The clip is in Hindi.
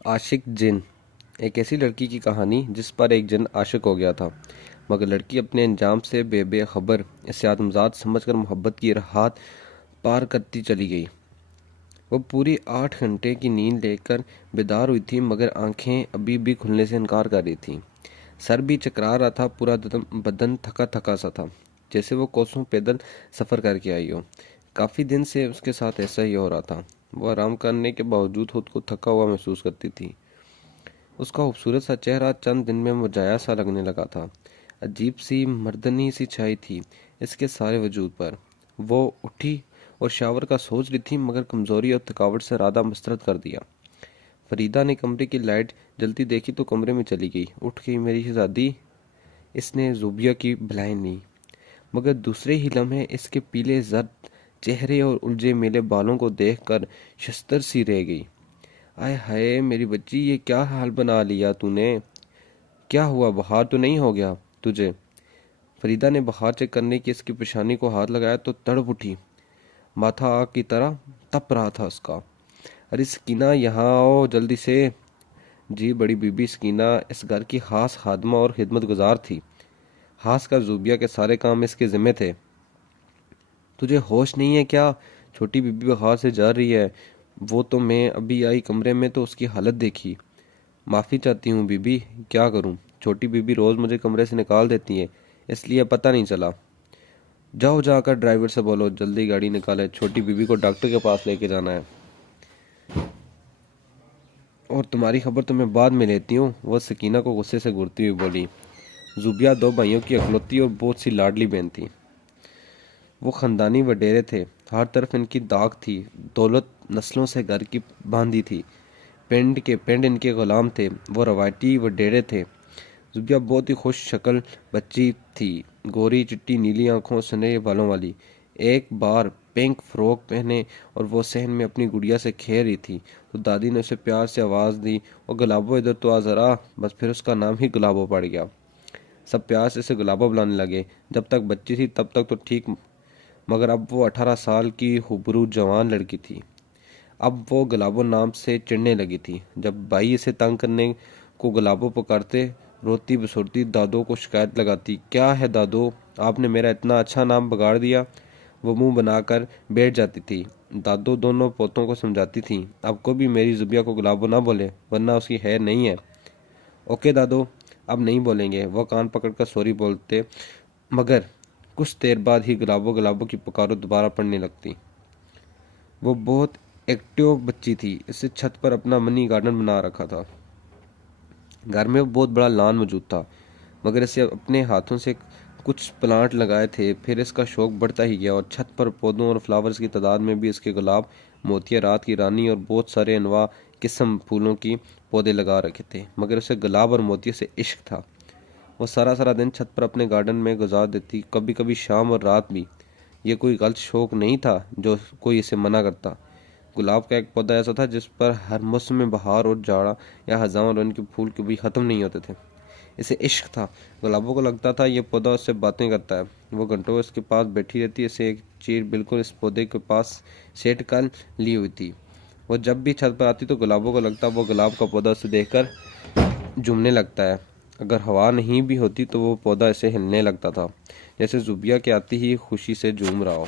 आशिक जिन। एक ऐसी लड़की की कहानी जिस पर एक जिन आशिक हो गया था, मगर लड़की अपने अंजाम से बेखबर इसे आत्मजात समझकर मोहब्बत की राहत पार करती चली गई। वो पूरी 8 घंटे की नींद लेकर बेदार हुई थी, मगर आंखें अभी भी खुलने से इनकार कर रही थी। सर भी चकरा रहा था, पूरा बदन थका थका सा था, जैसे वो कोसों पैदल सफ़र करके आई हो। काफ़ी दिन से उसके साथ ऐसा ही हो रहा था। वो आराम करने के बावजूद खुद को थका हुआ महसूस करती थी। उसका खूबसूरत सा चेहरा चंद दिन में मुरझाया सा लगने लगा था। अजीब सी मर्दनी सी छाई थी इसके सारे वजूद पर। वो उठी और शावर का सोच रही थी, मगर कमजोरी और थकावट से राधा मस्तरद कर दिया। फरीदा ने कमरे की लाइट जलती देखी तो कमरे में चली गई। उठ गई मेरी शहजादी, इसने जुबिया की भलाई ली, मगर दूसरे ही लम्हे इसके पीले जर्द चेहरे और उलझे मेले बालों को देखकर शस्तर सी रह गई। आय हाय मेरी बच्ची, ये क्या हाल बना लिया तूने? क्या हुआ, बुखार तो नहीं हो गया तुझे? फरीदा ने बुखार चेक करने की इसकी पेशानी को हाथ लगाया तो तड़प उठी। माथा आग की तरह तप रहा था उसका। अरे सकीना, यहाँ आओ जल्दी से। जी बड़ी बीबी सकीना इस घर की खास खादमा और खिदमत गुजार थी। खास कर जूबिया के सारे काम इसके जिम्मे थे। तुझे होश नहीं है क्या? छोटी बीबी बुखार से जा रही है। वो तो मैं अभी आई कमरे में तो उसकी हालत देखी। माफ़ी चाहती हूँ बीबी, क्या करूँ? छोटी बीबी रोज़ मुझे कमरे से निकाल देती है, इसलिए पता नहीं चला। जाओ जाकर ड्राइवर से बोलो जल्दी गाड़ी निकाले, छोटी बीबी को डॉक्टर के पास लेके जाना है। और तुम्हारी खबर तो मैं बाद में लेती हूँ, वह सकीना को गुस्से से घूरती हुई बोली। जुबिया 2 भाइयों की अकलौती और बहुत सी लाडली बहन थी। वो खानदानी वडेरे थे, हर तरफ इनकी दाग थी। दौलत नस्लों से घर की बांधी थी। पेंड इनके गुलाम थे। वो रवायती वडेरे थे। जुबिया बहुत ही खुश शक्ल बच्ची थी, गोरी चिट्टी नीली आंखों सुनहरे बालों वाली। एक बार पिंक फ्रॉक पहने और वो सहन में अपनी गुड़िया से खेल रही थी तो दादी ने उसे प्यार से आवाज़ दी, और गुलाबो इधर तो आ ज़रा। बस फिर उसका नाम ही गुलाबो पड़ गया। सब प्यार से उसे गुलाबो बुलाने लगे। जब तक बच्ची थी तब तक तो ठीक, मगर अब वो 18 साल की हुबरू जवान लड़की थी। अब वो गुलाबो नाम से चिढ़ने लगी थी। जब भाई इसे तंग करने को गुलाबो पुकारते, रोती बसुरती दादो को शिकायत लगाती। क्या है दादो, आपने मेरा इतना अच्छा नाम बिगाड़ दिया। वो मुंह बनाकर बैठ जाती थी। दादो दोनों पोतों को समझाती थी, अब को भी मेरी जुबिया को गुलाबो ना बोले, वरना उसकी खैर नहीं है। ओके दादो, अब नहीं बोलेंगे, वो कान पकड़कर सॉरी बोलते, मगर कुछ देर बाद ही गुलाबो गुलाबो की पुकारो दोबारा पड़ने लगती। वो बहुत एक्टिव बच्ची थी। इसे छत पर अपना मनी गार्डन बना रखा था। घर में बहुत बड़ा लॉन मौजूद था, मगर इसे अपने हाथों से कुछ प्लांट लगाए थे। फिर इसका शौक बढ़ता ही गया और छत पर पौधों और फ्लावर्स की तादाद में भी इसके गुलाब, मोतिया, रात की रानी और बहुत सारे अनवा किस्म फूलों की पौधे लगा रखे थे। मगर उसे गुलाब और मोतिया से इश्क था। वो सारा सारा दिन छत पर अपने गार्डन में गुजार देती, कभी कभी शाम और रात भी। ये कोई गलत शौक नहीं था जो कोई इसे मना करता। गुलाब का एक पौधा ऐसा था जिस पर हर मौसम में बहार और जाड़ा या हजारों रंग के फूल कभी ख़त्म नहीं होते थे। इसे इश्क था। गुलाबों को लगता था ये पौधा उससे बातें करता है। वो घंटों इसके पास बैठी रहती। इसे एक चीर बिल्कुल इस पौधे के पास सेट कर ली हुई थी। वो जब भी छत पर आती तो गुलाबों को लगता वो गुलाब का पौधा उसे देखकर झूमने लगता है। अगर हवा नहीं भी होती तो वो पौधा ऐसे हिलने लगता था, जैसे जुबिया के आती ही खुशी से झूम रहा हो।